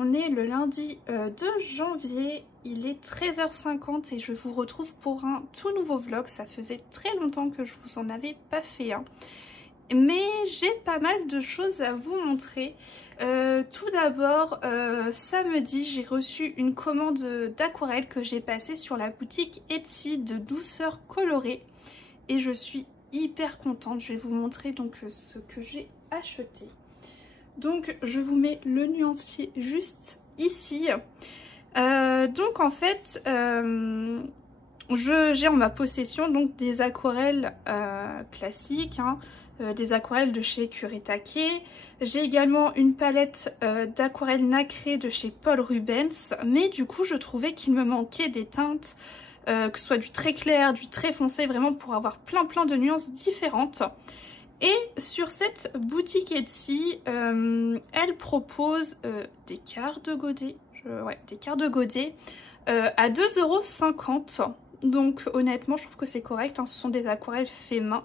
on est le lundi 2 janvier, il est 13h50 et je vous retrouve pour un tout nouveau vlog. Ça faisait très longtemps que je vous en avais pas fait un. Mais j'ai pas mal de choses à vous montrer. Tout d'abord, samedi, j'ai reçu une commande d'aquarelle que j'ai passée sur la boutique Etsy de Douceur Colorée. Et je suis hyper contente. Je vais vous montrer donc ce que j'ai acheté. Donc je vous mets le nuancier juste ici. Donc en fait, j'ai en ma possession donc des aquarelles classiques, hein, des aquarelles de chez Kuretake. J'ai également une palette d'aquarelles nacrées de chez Paul Rubens, mais du coup je trouvais qu'il me manquait des teintes, que ce soit du très clair, du très foncé, vraiment pour avoir plein de nuances différentes. Et sur cette boutique Etsy, elle propose des quarts de godet, des quarts de godet à 2,50 €. Donc honnêtement, je trouve que c'est correct, hein, ce sont des aquarelles fait main.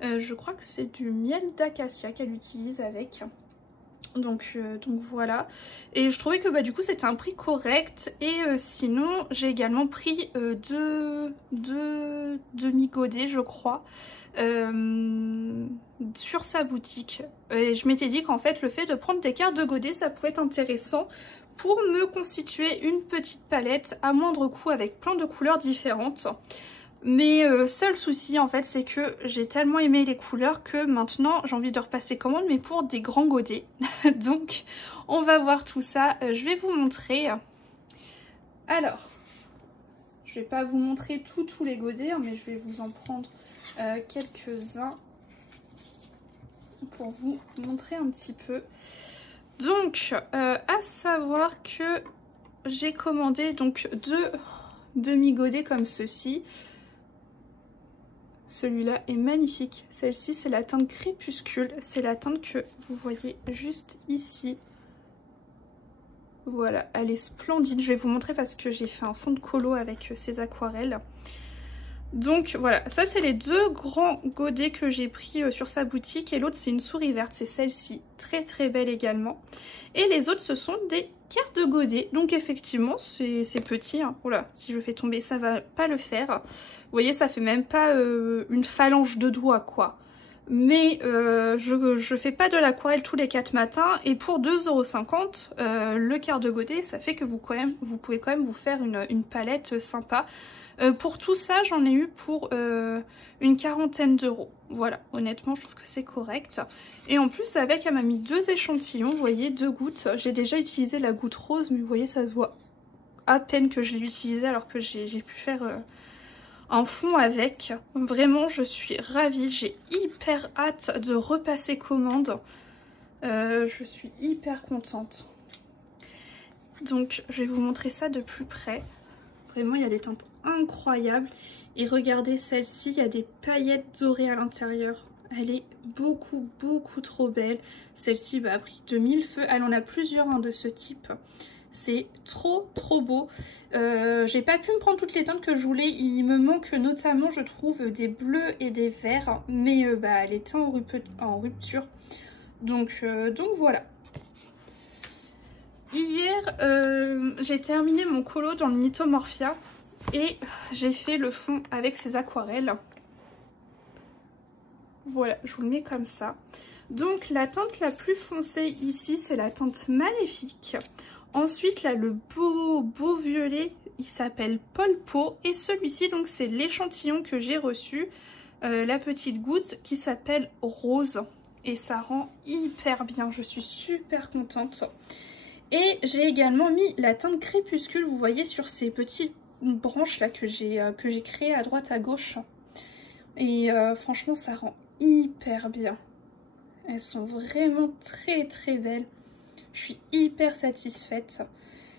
Je crois que c'est du miel d'acacia qu'elle utilise avec. Donc voilà. Et je trouvais que du coup c'était un prix correct. Et sinon, j'ai également pris deux demi-godets, je crois. Sur sa boutique, et je m'étais dit qu'en fait le fait de prendre des cartes de godet ça pouvait être intéressant pour me constituer une petite palette à moindre coût avec plein de couleurs différentes. Mais seul souci en fait c'est que j'ai tellement aimé les couleurs que maintenant j'ai envie de repasser commande, mais pour des grands godets. Donc on va voir tout ça, je vais vous montrer. Alors je vais pas vous montrer tous les godets, hein, mais je vais vous en prendre quelques-uns pour vous montrer un petit peu. Donc à savoir que j'ai commandé donc deux demi-godets comme ceci. Celui-là est magnifique. Celle-ci c'est la teinte crépuscule, c'est la teinte que vous voyez juste ici. Voilà, elle est splendide. Je vais vous montrer parce que j'ai fait un fond de colo avec ces aquarelles. Donc voilà, ça c'est les deux grands godets que j'ai pris sur sa boutique. Et l'autre c'est une souris verte, c'est celle-ci. Très belle également. Et les autres ce sont des cartes de godets. Donc effectivement c'est petit, hein. Oula, si je fais tomber ça va pas le faire. Vous voyez, ça fait même pas une phalange de doigts quoi. Mais je fais pas de l'aquarelle tous les 4 matins. Et pour 2,50 €, le quart de godet, ça fait que vous pouvez quand même vous faire une palette sympa. Pour tout ça, j'en ai eu pour une quarantaine d'euros. Voilà, honnêtement, je trouve que c'est correct. Et en plus, avec, elle m'a mis 2 échantillons, vous voyez, 2 gouttes. J'ai déjà utilisé la goutte rose, mais vous voyez, ça se voit à peine que je l'ai utilisée alors que j'ai pu faire un fond avec. Vraiment, je suis ravie. J'ai hyper hâte de repasser commande. Je suis hyper contente. Donc, je vais vous montrer ça de plus près. Vraiment, il y a des teintes incroyables. Et regardez celle-ci, il y a des paillettes dorées à l'intérieur. Elle est beaucoup trop belle. Celle-ci a pris de 1000 feux. Elle en a plusieurs de ce type. C'est trop beau. J'ai pas pu me prendre toutes les teintes que je voulais. Il me manque notamment, je trouve, des bleus et des verts. Mais elle était en rupture. Donc voilà. Hier, j'ai terminé mon colo dans le Mythomorphia et j'ai fait le fond avec ces aquarelles. Voilà, je vous le mets comme ça. Donc la teinte la plus foncée ici, c'est la teinte Maléfique. Ensuite, là, le beau violet, il s'appelle Polpo. Et celui-ci, donc c'est l'échantillon que j'ai reçu, la petite goutte qui s'appelle Rose. Et ça rend hyper bien, je suis super contente. Et j'ai également mis la teinte crépuscule, vous voyez, sur ces petites branches là que j'ai créées à droite à gauche. Et franchement, ça rend hyper bien. Elles sont vraiment très belles. Je suis hyper satisfaite.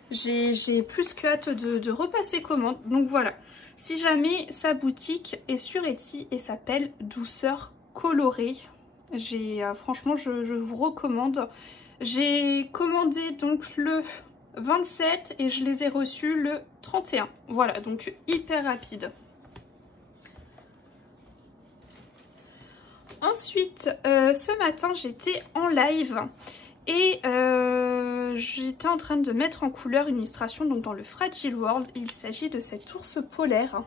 J'ai plus que hâte de repasser commande. Donc voilà, si jamais sa boutique est sur Etsy et s'appelle Douceur Colorée, franchement, je vous recommande. J'ai commandé donc le 27 et je les ai reçus le 31. Voilà, donc hyper rapide. Ensuite, ce matin, j'étais en live Et j'étais en train de mettre en couleur une illustration donc dans le Fragile World. Il s'agit de cet ours polaire.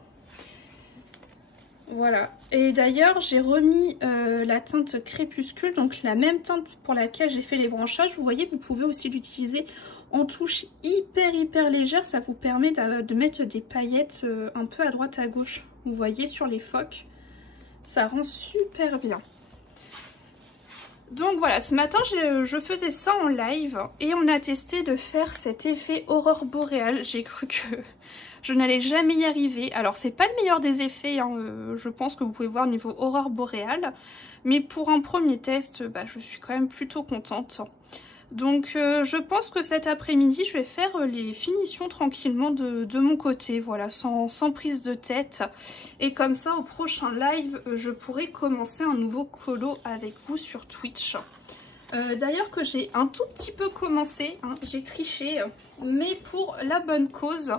Voilà. Et d'ailleurs, j'ai remis la teinte crépuscule, donc la même teinte pour laquelle j'ai fait les branchages. Vous voyez, vous pouvez aussi l'utiliser en touche hyper légère. Ça vous permet de mettre des paillettes un peu à droite à gauche. Vous voyez, sur les phoques. Ça rend super bien. Donc voilà, ce matin je faisais ça en live et on a testé de faire cet effet aurore boréale. J'ai cru que je n'allais jamais y arriver. Alors c'est pas le meilleur des effets, hein, je pense que vous pouvez voir au niveau aurore boréale. Mais pour un premier test, je suis quand même plutôt contente. Donc je pense que cet après-midi je vais faire les finitions tranquillement de mon côté, voilà, sans prise de tête. Et comme ça au prochain live je pourrai commencer un nouveau colo avec vous sur Twitch. D'ailleurs que j'ai un tout petit peu commencé, hein, j'ai triché, mais pour la bonne cause.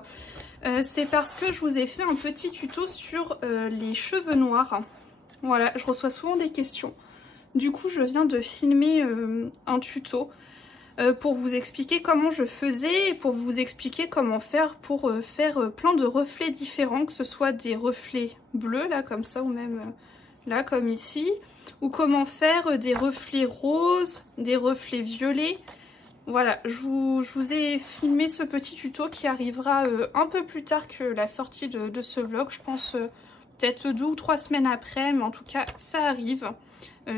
C'est parce que je vous ai fait un petit tuto sur les cheveux noirs. Voilà, je reçois souvent des questions. Du coup je viens de filmer un tuto. Pour vous expliquer comment je faisais et pour vous expliquer comment faire pour faire plein de reflets différents, que ce soit des reflets bleus là comme ça ou même là comme ici, ou comment faire des reflets roses, des reflets violets. Voilà, je vous ai filmé ce petit tuto qui arrivera un peu plus tard que la sortie de ce vlog, je pense peut-être 2 ou 3 semaines après, mais en tout cas ça arrive,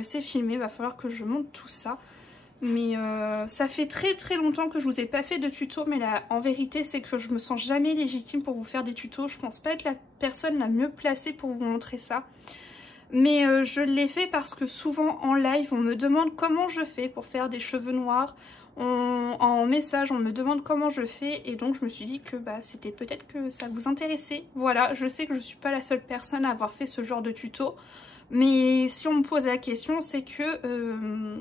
c'est filmé, il va falloir que je monte tout ça. Mais ça fait très longtemps que je vous ai pas fait de tuto, mais là en vérité c'est que je me sens jamais légitime pour vous faire des tutos. Je pense pas être la personne la mieux placée pour vous montrer ça. Mais je l'ai fait parce que souvent en live on me demande comment je fais pour faire des cheveux noirs. En message on me demande comment je fais et donc je me suis dit que c'était peut-être que ça vous intéressait. Voilà, je sais que je suis pas la seule personne à avoir fait ce genre de tuto. Mais si on me pose la question c'est que...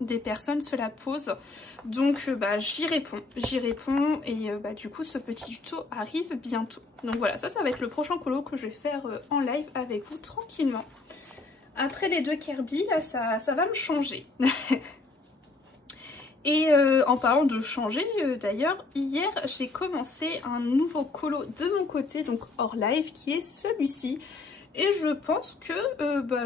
des personnes se la posent, donc j'y réponds et du coup ce petit tuto arrive bientôt. Donc voilà, ça va être le prochain colo que je vais faire en live avec vous tranquillement. Après les 2 Kirby là ça va me changer. Et en parlant de changer, d'ailleurs hier j'ai commencé un nouveau colo de mon côté, donc hors live, qui est celui-ci. Et je pense que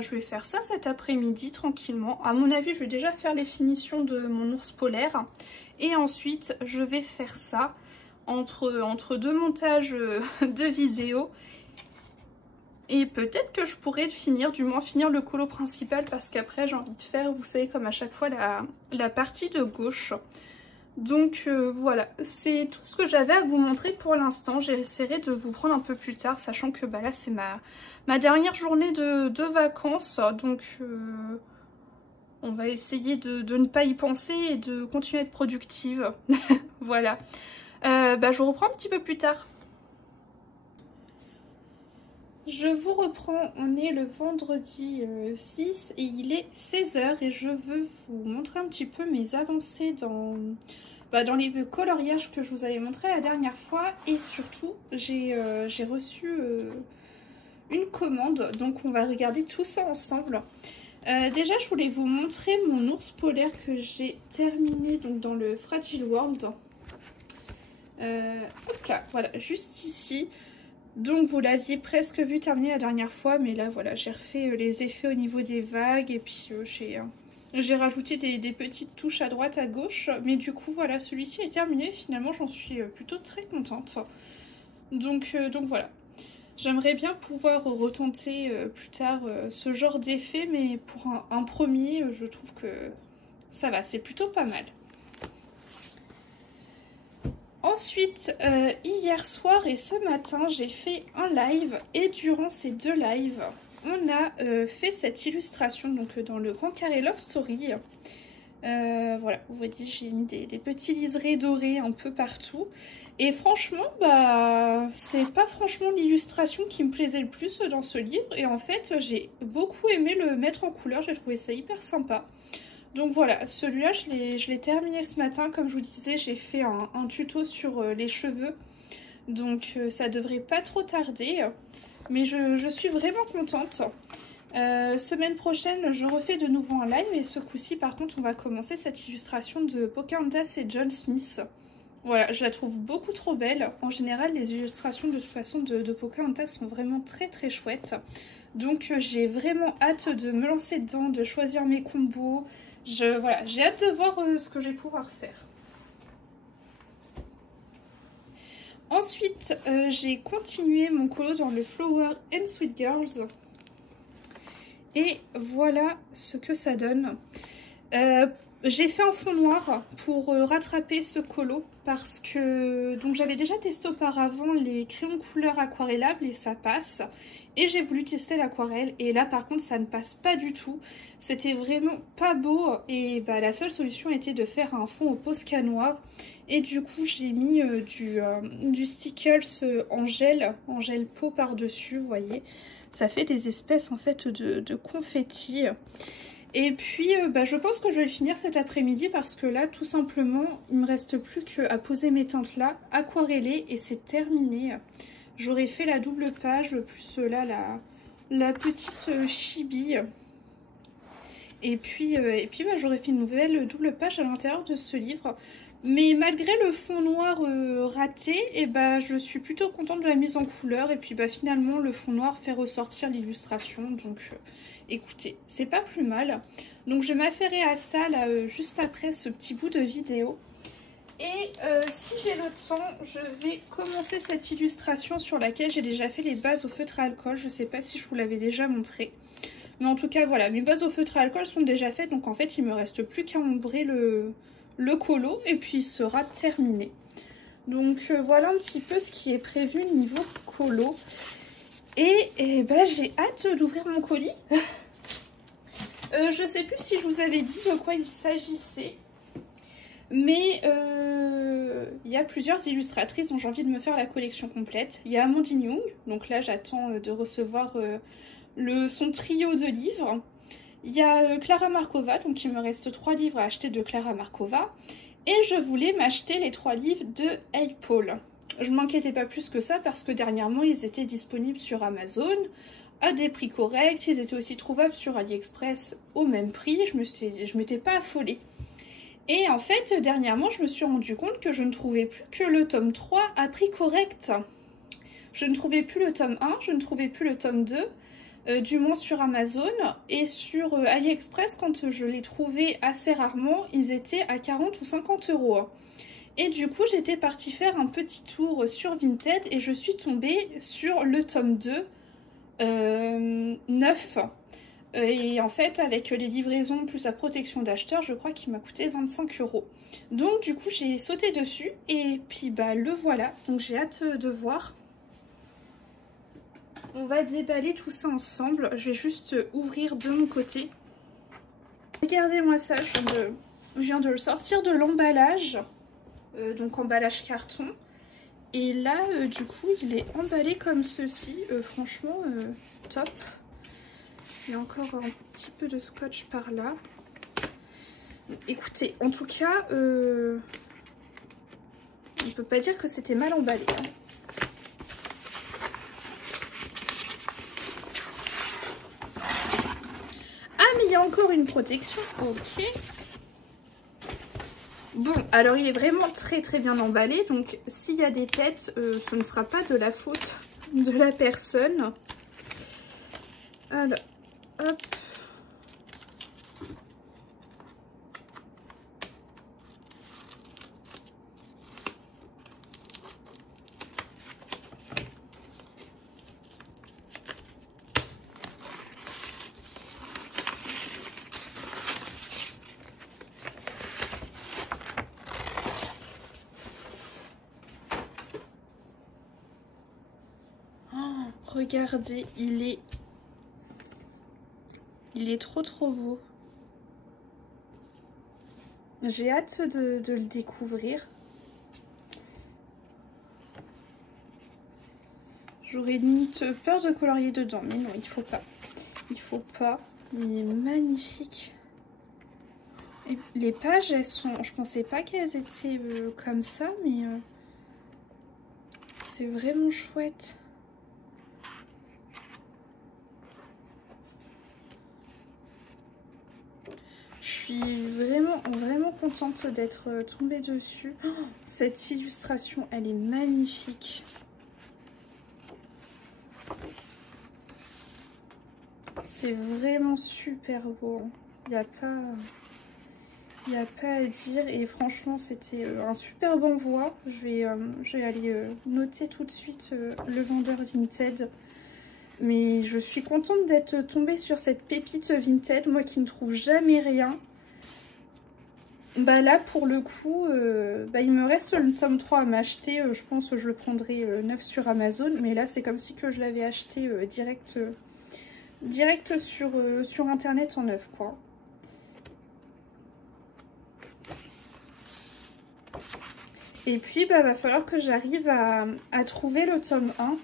je vais faire ça cet après-midi tranquillement. À mon avis, je vais déjà faire les finitions de mon ours polaire. Et ensuite, je vais faire ça entre 2 montages de vidéos. Et peut-être que je pourrais le finir, du moins finir le colo principal. Parce qu'après, j'ai envie de faire, vous savez, comme à chaque fois, la partie de gauche. Donc voilà, c'est tout ce que j'avais à vous montrer pour l'instant. J'essaierai de vous prendre un peu plus tard, sachant que là c'est ma dernière journée de vacances. Donc on va essayer de ne pas y penser et de continuer à être productive. Voilà, je vous reprends un petit peu plus tard. Je vous reprends, on est le vendredi 6 et il est 16 h et je veux vous montrer un petit peu mes avancées dans les coloriages que je vous avais montré la dernière fois. Et surtout, j'ai reçu une commande, donc on va regarder tout ça ensemble. Déjà, je voulais vous montrer mon ours polaire que j'ai terminé donc dans le Fragile World. Hop là, voilà, juste ici. Donc vous l'aviez presque vu terminer la dernière fois, mais là voilà, j'ai refait les effets au niveau des vagues et puis j'ai rajouté des petites touches à droite à gauche. Mais du coup voilà, celui-ci est terminé, finalement j'en suis plutôt très contente. Donc voilà, j'aimerais bien pouvoir retenter plus tard ce genre d'effet, mais pour un premier je trouve que ça va, c'est plutôt pas mal. Ensuite, hier soir et ce matin, j'ai fait un live et durant ces 2 lives, on a fait cette illustration donc dans le Grand Carré Love Story. Voilà, vous voyez, j'ai mis des petits liserés dorés un peu partout. Et franchement, c'est pas franchement l'illustration qui me plaisait le plus dans ce livre. Et en fait, j'ai beaucoup aimé le mettre en couleur, j'ai trouvé ça hyper sympa. Donc voilà, celui-là, je l'ai terminé ce matin. Comme je vous disais, j'ai fait un tuto sur les cheveux. Donc ça devrait pas trop tarder. Mais je suis vraiment contente. Semaine prochaine, je refais de nouveau un live et ce coup-ci, par contre, on va commencer cette illustration de Pocahontas et John Smith. Voilà, je la trouve beaucoup trop belle. En général, les illustrations de toute façon de Pocahontas sont vraiment très très chouettes. Donc j'ai vraiment hâte de me lancer dedans, de choisir mes combos. Voilà, j'ai hâte de voir ce que je vais pouvoir faire. Ensuite, j'ai continué mon colo dans le Flower and Sweet Girls. Et voilà ce que ça donne. J'ai fait un fond noir pour rattraper ce colo parce que donc j'avais déjà testé auparavant les crayons de couleur aquarellables et ça passe. Et j'ai voulu tester l'aquarelle et là par contre ça ne passe pas du tout. C'était vraiment pas beau et bah, la seule solution était de faire un fond au Posca noir. Et du coup j'ai mis du Stickles en gel peau par-dessus, vous voyez. Ça fait des espèces en fait de confettis. Et puis bah, je pense que je vais le finir cet après-midi parce que là tout simplement il me reste plus qu'à poser mes teintes là, aquareller et c'est terminé. J'aurais fait la double page plus là la petite chibi. Et puis bah, j'aurais fait une nouvelle double page à l'intérieur de ce livre. Mais malgré le fond noir raté, et bah, je suis plutôt contente de la mise en couleur. Et puis bah, finalement, le fond noir fait ressortir l'illustration. Donc écoutez, c'est pas plus mal. Donc je vais m'affairer à ça là, juste après ce petit bout de vidéo. Et si j'ai le temps, je vais commencer cette illustration sur laquelle j'ai déjà fait les bases au feutre à alcool. Je sais pas si je vous l'avais déjà montré. Mais en tout cas, voilà, mes bases au feutre à alcool sont déjà faites. Donc en fait, il me reste plus qu'à ombrer le colo et puis il sera terminé. Donc voilà un petit peu ce qui est prévu niveau colo. Et ben, j'ai hâte d'ouvrir mon colis. Je sais plus si je vous avais dit de quoi il s'agissait. Mais il y a plusieurs illustratrices dont j'ai envie de me faire la collection complète. Il y a Amandine Young, donc là j'attends de recevoir son trio de livres. Il y a Clara Markova, donc il me reste 3 livres à acheter de Clara Markova. Et je voulais m'acheter les 3 livres de Hey Paul. Je m'inquiétais pas plus que ça parce que dernièrement ils étaient disponibles sur Amazon à des prix corrects. Ils étaient aussi trouvables sur AliExpress au même prix. Je m'étais pas affolée. Et en fait, dernièrement, je me suis rendu compte que je ne trouvais plus que le tome 3 à prix correct. Je ne trouvais plus le tome 1, je ne trouvais plus le tome 2, du moins sur Amazon. Et sur AliExpress, quand je les trouvais assez rarement, ils étaient à 40 ou 50 €. Et du coup, j'étais partie faire un petit tour sur Vinted et je suis tombée sur le tome 2, 9. Et en fait, avec les livraisons plus la protection d'acheteur, je crois qu'il m'a coûté 25 €. Donc du coup, j'ai sauté dessus et puis bah le voilà. Donc j'ai hâte de voir. On va déballer tout ça ensemble. Je vais juste ouvrir de mon côté. Regardez-moi ça, je viens de le sortir de l'emballage. Donc emballage carton. Et là, du coup, il est emballé comme ceci. Franchement, top. Il y a encore un petit peu de scotch par là. Écoutez, en tout cas, on ne peut pas dire que c'était mal emballé. Hein. Ah, mais il y a encore une protection. Ok. Bon, alors il est vraiment très très bien emballé. Donc, s'il y a des têtes, ce ne sera pas de la faute de la personne. Alors. Hop. Oh, regardez, il est trop beau. J'ai hâte de le découvrir. J'aurais limite peur de colorier dedans, mais non, il faut pas. Il faut pas. Il est magnifique. Et les pages, elles sont... Je pensais pas qu'elles étaient comme ça, mais c'est vraiment chouette. Je suis vraiment, vraiment contente d'être tombée dessus. Oh, cette illustration, elle est magnifique. C'est vraiment super beau. Il n'y a pas... Il n'y a pas à dire et franchement c'était un super bon envoi. Je vais aller noter tout de suite le vendeur Vinted. Mais je suis contente d'être tombée sur cette pépite Vinted, moi qui ne trouve jamais rien. Bah là pour le coup, il me reste le tome 3 à m'acheter. Je pense que je le prendrai neuf sur Amazon. Mais là c'est comme si que je l'avais acheté direct sur internet en neuf quoi. Et puis, va falloir que j'arrive à trouver le tome 1.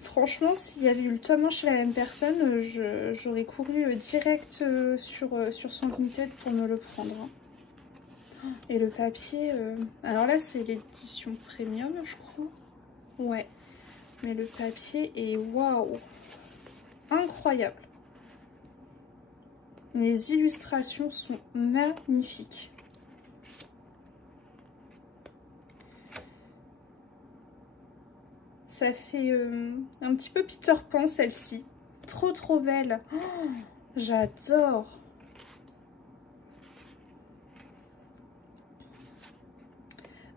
Franchement, s'il y avait eu le tome 1 chez la même personne, j'aurais couru direct sur son Vinted pour me le prendre. Et le papier... Alors là, c'est l'édition premium, je crois. Ouais. Mais le papier est waouh! Incroyable. Les illustrations sont magnifiques. Ça fait un petit peu Peter Pan celle-ci. Trop trop belle. Oh, j'adore.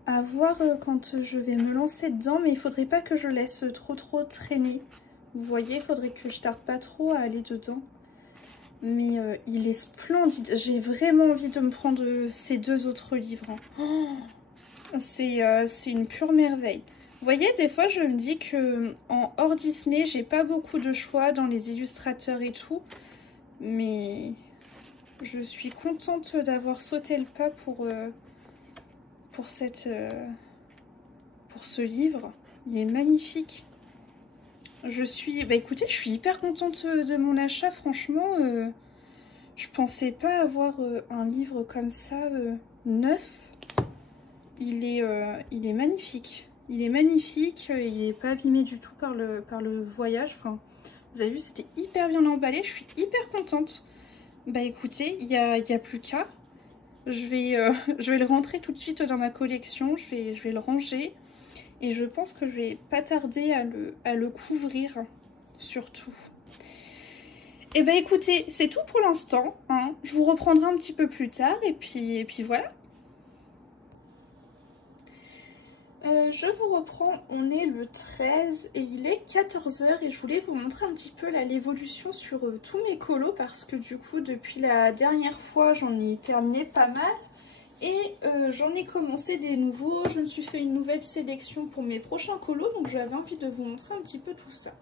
À voir quand je vais me lancer dedans. Mais il faudrait pas que je laisse trop traîner. Vous voyez, il faudrait que je tarde pas trop à aller dedans. Mais il est splendide. J'ai vraiment envie de me prendre ces deux autres livres. Oh, c'est une pure merveille. Vous voyez, des fois, je me dis que en hors Disney, j'ai pas beaucoup de choix dans les illustrateurs et tout. Mais je suis contente d'avoir sauté le pas pour ce livre. Il est magnifique. Écoutez, je suis hyper contente de mon achat. Franchement, je pensais pas avoir un livre comme ça neuf. Il est magnifique. Il est magnifique, il n'est pas abîmé du tout par le voyage. Enfin, vous avez vu, c'était hyper bien emballé. Je suis hyper contente. Écoutez, il y a plus qu'à. Je vais le rentrer tout de suite dans ma collection. Je vais le ranger. Et je pense que je vais pas tarder à le couvrir, surtout. Et écoutez, c'est tout pour l'instant. Hein. Je vous reprendrai un petit peu plus tard. Et puis voilà. Je vous reprends, on est le 13 et il est 14 h et je voulais vous montrer un petit peu l'évolution sur tous mes colos parce que du coup depuis la dernière fois j'en ai terminé pas mal et j'en ai commencé des nouveaux. Je me suis fait une nouvelle sélection pour mes prochains colos donc j'avais envie de vous montrer un petit peu tout ça.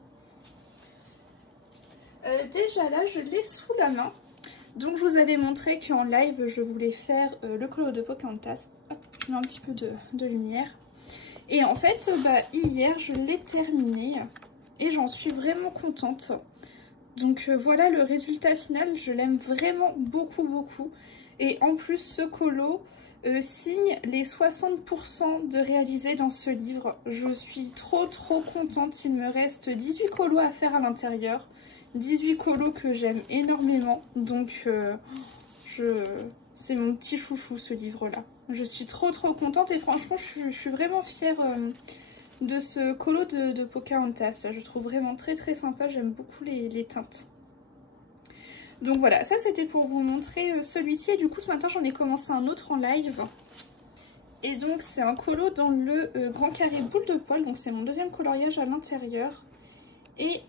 Déjà là je l'ai sous la main. Donc je vous avais montré qu'en live je voulais faire le colo de Pocahontas. Hop, je mets un petit peu de lumière. Et en fait, hier, je l'ai terminé et j'en suis vraiment contente. Donc voilà le résultat final, je l'aime vraiment beaucoup. Et en plus, ce colo signe les 60% de réalisés dans ce livre. Je suis trop contente, il me reste 18 colos à faire à l'intérieur. 18 colos que j'aime énormément, donc c'est mon petit chouchou ce livre-là. Je suis trop contente et franchement je suis vraiment fière de ce colo de Pocahontas. Je trouve vraiment très sympa, j'aime beaucoup les teintes. Donc voilà, ça c'était pour vous montrer celui-ci et du coup ce matin j'en ai commencé un autre en live. Et donc c'est un colo dans le grand carré boule de poil, donc c'est mon deuxième coloriage à l'intérieur. Et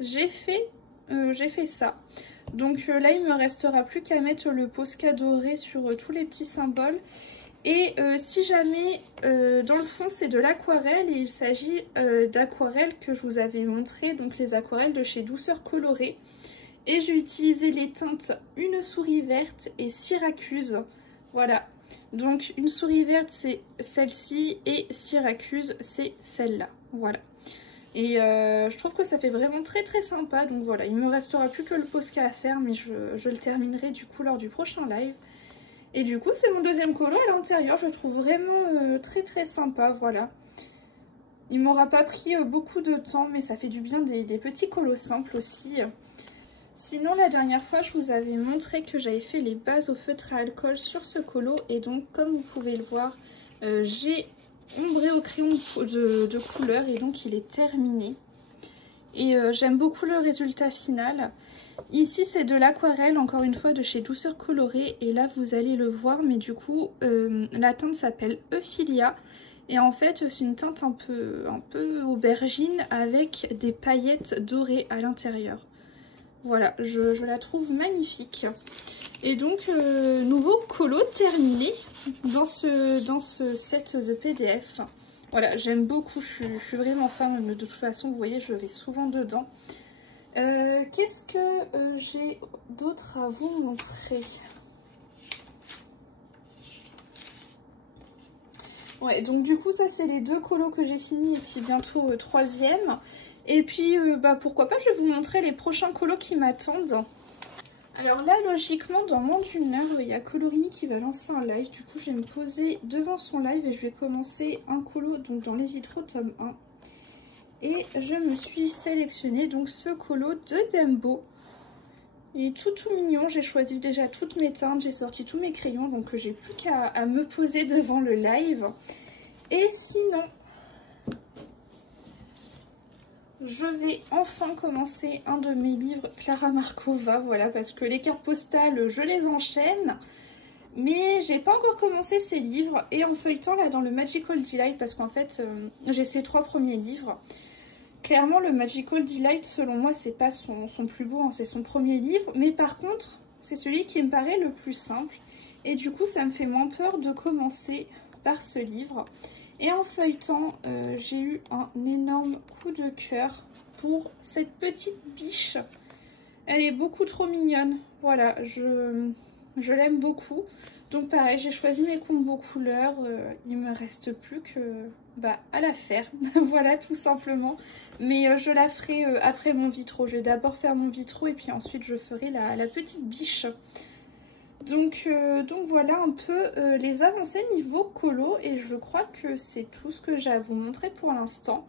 j'ai fait ça. Donc là il me restera plus qu'à mettre le Posca doré sur tous les petits symboles. Et si jamais dans le fond c'est de l'aquarelle et il s'agit d'aquarelles que je vous avais montré, donc les aquarelles de chez Douceur Colorée. Et j'ai utilisé les teintes Une souris verte et Syracuse. Voilà, donc une souris verte c'est celle-ci et Syracuse c'est celle-là. Voilà. Et je trouve que ça fait vraiment très sympa. Donc voilà, il me restera plus que le Posca à faire, mais je le terminerai du coup lors du prochain live. Et du coup c'est mon deuxième colo à l'intérieur, je trouve vraiment très sympa, voilà. Il m'aura pas pris beaucoup de temps, mais ça fait du bien des petits colos simples aussi. Sinon, la dernière fois, je vous avais montré que j'avais fait les bases au feutre à alcool sur ce colo. Et donc, comme vous pouvez le voir, j'ai ombré au crayon de couleur et donc il est terminé. Et j'aime beaucoup le résultat final. Ici, c'est de l'aquarelle, encore une fois, de chez Douceur Colorée. Et là, vous allez le voir, mais du coup, la teinte s'appelle Euphilia. Et en fait, c'est une teinte un peu aubergine avec des paillettes dorées à l'intérieur. Voilà, je la trouve magnifique. Et donc, nouveau colo terminé dans ce set de PDF. Voilà, j'aime beaucoup, je suis vraiment fan. De toute façon, vous voyez, je vais souvent dedans. Qu'est-ce que j'ai d'autre à vous montrer? Ouais, donc du coup, ça, c'est les 2 colos que j'ai fini et puis bientôt 3e. Et puis, pourquoi pas, je vais vous montrer les prochains colos qui m'attendent. Alors là, logiquement, dans moins d'une heure, il y a Colorimi qui va lancer un live. Du coup, je vais me poser devant son live et je vais commencer un colo donc dans les vitraux tome 1. Et je me suis sélectionné donc ce colo de Dembo. Il est tout mignon. J'ai choisi déjà toutes mes teintes, j'ai sorti tous mes crayons, donc j'ai plus qu'à me poser devant le live. Et sinon, je vais enfin commencer un de mes livres Clara Markova, voilà, parce que les cartes postales, je les enchaîne. Mais j'ai pas encore commencé ces livres. Et en feuilletant là dans le Magical Delight, parce qu'en fait, j'ai ces 3 premiers livres. Clairement, le Magical Delight, selon moi, c'est pas son plus beau, hein, c'est son premier livre. Mais par contre, c'est celui qui me paraît le plus simple. Et du coup, ça me fait moins peur de commencer par ce livre. Et en feuilletant, j'ai eu un énorme coup de cœur pour cette petite biche. Elle est beaucoup trop mignonne. Voilà, je l'aime beaucoup. Donc pareil, j'ai choisi mes combos couleurs. Il me reste plus que à la faire. Voilà, tout simplement. Mais je la ferai après mon vitro. Je vais d'abord faire mon vitro et puis ensuite je ferai la petite biche. Donc voilà un peu les avancées niveau colo. Et je crois que c'est tout ce que j'ai à vous montrer pour l'instant.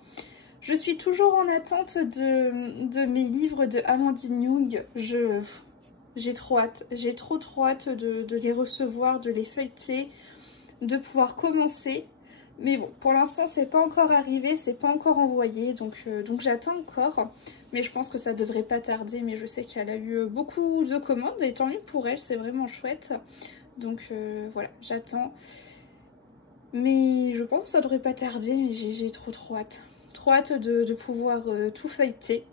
Je suis toujours en attente de mes livres de Amandine Young. J'ai trop hâte. J'ai trop hâte de les recevoir, de les feuilleter, de pouvoir commencer. Mais bon, pour l'instant, c'est pas encore arrivé, c'est pas encore envoyé. Donc j'attends encore. Mais je pense que ça devrait pas tarder. Mais je sais qu'elle a eu beaucoup de commandes. Et tant mieux pour elle, c'est vraiment chouette. Donc voilà, j'attends. Mais je pense que ça devrait pas tarder. Mais j'ai trop hâte. Trop hâte de pouvoir tout feuilleter.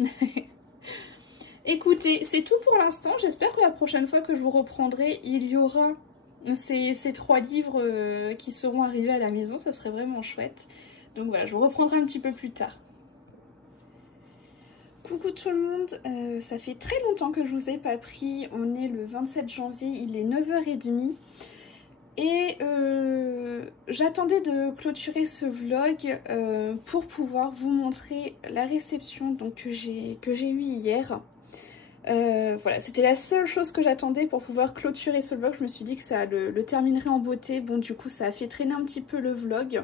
Écoutez, c'est tout pour l'instant. J'espère que la prochaine fois que je vous reprendrai, il y aura ces 3 livres qui seront arrivés à la maison. Ça serait vraiment chouette. Donc voilà, je vous reprendrai un petit peu plus tard. Coucou tout le monde, ça fait très longtemps que je vous ai pas pris. On est le 27 janvier, il est 9h30. Et j'attendais de clôturer ce vlog pour pouvoir vous montrer la réception donc, que j'ai eue hier. Voilà, c'était la seule chose que j'attendais pour pouvoir clôturer ce vlog. Je me suis dit que ça le terminerait en beauté. Bon, du coup, ça a fait traîner un petit peu le vlog.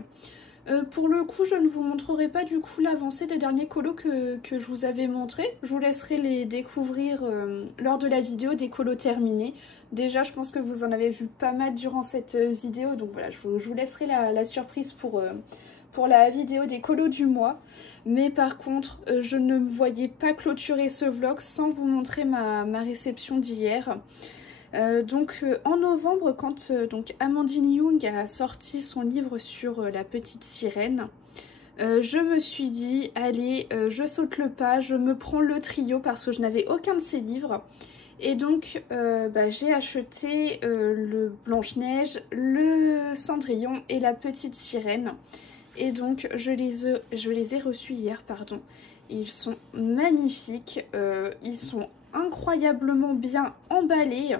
Pour le coup, je ne vous montrerai pas du coup l'avancée des derniers colos que je vous avais montré. Je vous laisserai les découvrir lors de la vidéo des colos terminés. Déjà, je pense que vous en avez vu pas mal durant cette vidéo. Donc voilà, je vous laisserai la surprise pour la vidéo des colos du mois. Mais par contre, je ne me voyais pas clôturer ce vlog sans vous montrer ma réception d'hier. En novembre, quand donc Amandine Young a sorti son livre sur la petite sirène, je me suis dit, allez, je saute le pas, je me prends le trio parce que je n'avais aucun de ces livres. Et donc, j'ai acheté le Blanche-Neige, le Cendrillon et la petite sirène. Et donc, je les ai reçus hier, pardon. Ils sont magnifiques, ils sont incroyablement bien emballés.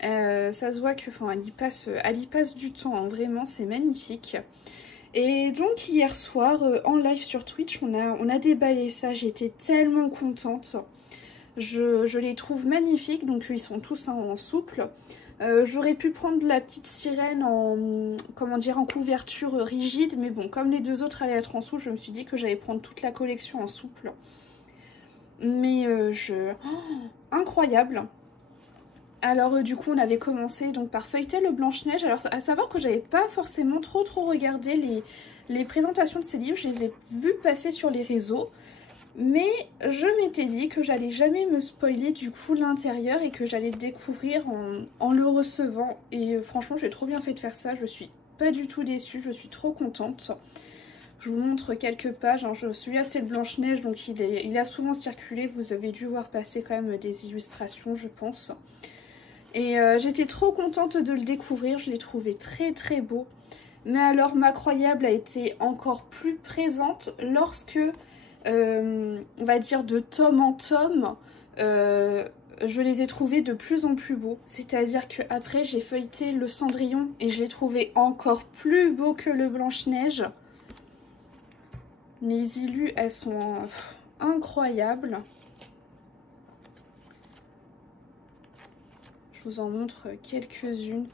Ça se voit que, elle y passe du temps, hein, vraiment, c'est magnifique. Et donc hier soir, en live sur Twitch, on a déballé ça, j'étais tellement contente. Je les trouve magnifiques, donc ils sont tous en souple. J'aurais pu prendre la petite sirène en couverture rigide, mais bon, comme les 2 autres allaient être en souple, je me suis dit que j'allais prendre toute la collection en souple. Mais incroyable. Alors du coup on avait commencé donc par feuilleter le Blanche-Neige. Alors à savoir que j'avais pas forcément trop regardé les présentations de ces livres. Je les ai vus passer sur les réseaux. Mais je m'étais dit que j'allais jamais me spoiler du coup l'intérieur et que j'allais le découvrir en le recevant. Et franchement j'ai trop bien fait de faire ça. Je suis pas du tout déçue, je suis trop contente. Je vous montre quelques pages, hein. Celui-là c'est le Blanche-Neige, donc il a souvent circulé. Vous avez dû voir passer quand même des illustrations je pense. Et j'étais trop contente de le découvrir, je l'ai trouvé très beau. Mais alors ma croyable a été encore plus présente lorsque, on va dire de tome en tome, je les ai trouvés de plus en plus beaux. C'est-à-dire qu'après j'ai feuilleté le Cendrillon et je l'ai trouvé encore plus beau que le Blanche-Neige. Les illus, elles sont incroyables. Je vous en montre quelques-unes.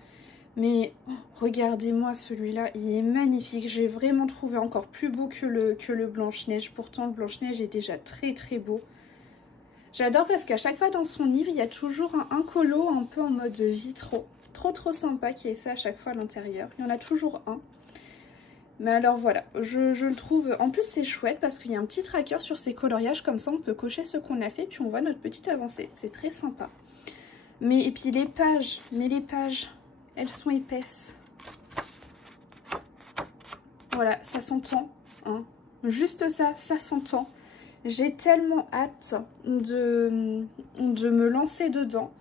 Mais oh, regardez-moi celui-là, il est magnifique. J'ai vraiment trouvé encore plus beau que le Blanche-Neige. Pourtant, le Blanche-Neige est déjà très beau. J'adore parce qu'à chaque fois dans son livre, il y a toujours un colo un peu en mode vitro. Trop sympa qui est ça à chaque fois à l'intérieur. Il y en a toujours un. Mais alors voilà, je le trouve... En plus c'est chouette parce qu'il y a un petit tracker sur ses coloriages. Comme ça on peut cocher ce qu'on a fait puis on voit notre petite avancée. C'est très sympa. Et puis les pages, elles sont épaisses. Voilà, ça s'entend. Hein. Juste ça s'entend. J'ai tellement hâte de me lancer dedans.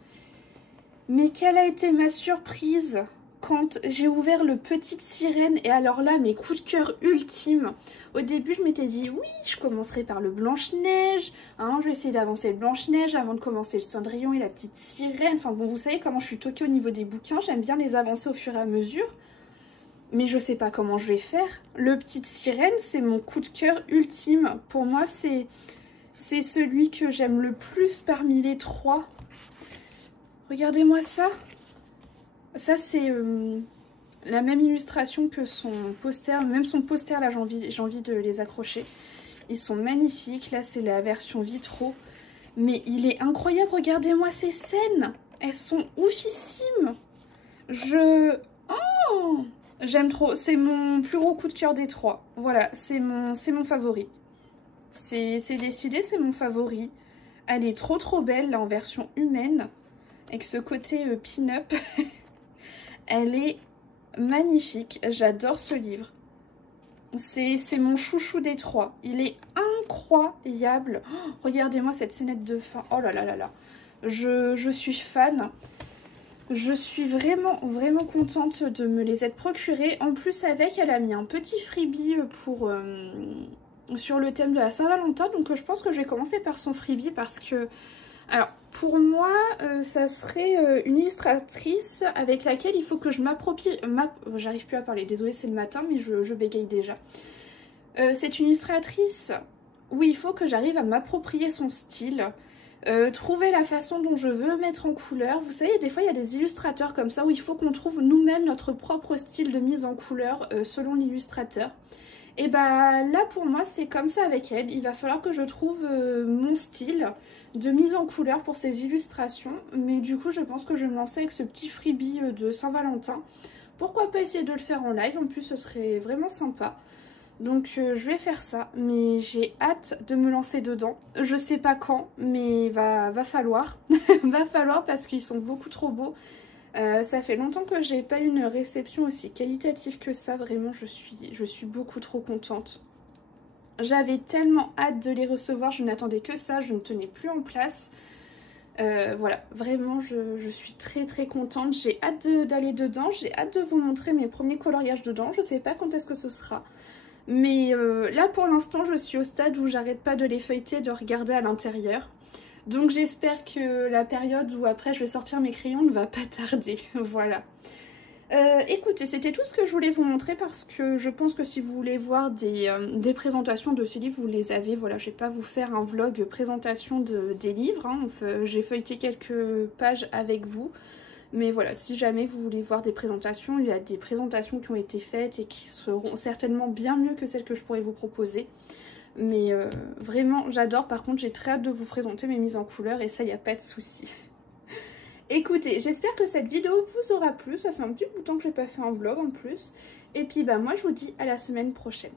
Mais quelle a été ma surprise quand j'ai ouvert le Petite Sirène. Et alors là, mes coups de cœur ultimes. Au début, je m'étais dit, oui, je commencerai par le Blanche-Neige. Hein, je vais essayer d'avancer le Blanche-Neige avant de commencer le Cendrillon et la Petite Sirène. Enfin bon, vous savez comment je suis toquée au niveau des bouquins. J'aime bien les avancer au fur et à mesure. Mais je sais pas comment je vais faire. Le Petite Sirène, c'est mon coup de cœur ultime. Pour moi, c'est celui que j'aime le plus parmi les trois. Regardez-moi ça. Ça, c'est la même illustration que son poster. Même son poster, là, j'ai envie de les accrocher. Ils sont magnifiques. Là, c'est la version vitro. Mais il est incroyable. Regardez-moi ces scènes. Elles sont oufissimes. Oh, j'aime trop. C'est mon plus gros coup de cœur des trois. Voilà, c'est mon favori. C'est décidé, c'est mon favori. Elle est trop belle, là, en version humaine. Avec ce côté pin-up. Elle est magnifique. J'adore ce livre. C'est mon chouchou des trois. Il est incroyable. Oh, regardez-moi cette scénette de fin. Oh là là. Je suis fan. Je suis vraiment contente de me les être procurées. En plus avec, elle a mis un petit freebie pour... sur le thème de la Saint-Valentin. Donc je pense que je vais commencer par son freebie parce que... Alors, pour moi, ça serait une illustratrice avec laquelle il faut que je m'approprie... J'arrive plus à parler, désolée, c'est le matin, mais je bégaye déjà. C'est une illustratrice où il faut que j'arrive à m'approprier son style, trouver la façon dont je veux mettre en couleur. Vous savez, des fois, il y a des illustrateurs comme ça où il faut qu'on trouve nous-mêmes notre propre style de mise en couleur selon l'illustrateur. Et bah là pour moi c'est comme ça avec elle, il va falloir que je trouve mon style de mise en couleur pour ces illustrations. Mais du coup je pense que je vais me lancer avec ce petit freebie de Saint-Valentin. Pourquoi pas essayer de le faire en live, en plus ce serait vraiment sympa. Donc je vais faire ça, mais j'ai hâte de me lancer dedans. Je sais pas quand, mais va falloir. Va falloir parce qu'ils sont beaucoup trop beaux. Ça fait longtemps que j'ai pas eu une réception aussi qualitative que ça, vraiment je suis beaucoup trop contente. J'avais tellement hâte de les recevoir, je n'attendais que ça, je ne tenais plus en place. Voilà, vraiment je suis très contente, j'ai hâte d'aller dedans, j'ai hâte de vous montrer mes premiers coloriages dedans, je sais pas quand est-ce que ce sera. Mais là pour l'instant je suis au stade où j'arrête pas de les feuilleter, de regarder à l'intérieur. Donc j'espère que la période où après je vais sortir mes crayons ne va pas tarder, voilà. Écoutez, c'était tout ce que je voulais vous montrer parce que je pense que si vous voulez voir des présentations de ces livres, vous les avez. Voilà, je vais pas vous faire un vlog présentation des livres, hein. J'ai feuilleté quelques pages avec vous. Mais voilà, si jamais vous voulez voir des présentations, il y a des présentations qui ont été faites et qui seront certainement bien mieux que celles que je pourrais vous proposer. Mais vraiment, j'adore. Par contre, j'ai très hâte de vous présenter mes mises en couleur et ça, il n'y a pas de souci. Écoutez, j'espère que cette vidéo vous aura plu. Ça fait un petit bout de temps que j'ai pas fait un vlog en plus. Et puis, bah moi, je vous dis à la semaine prochaine.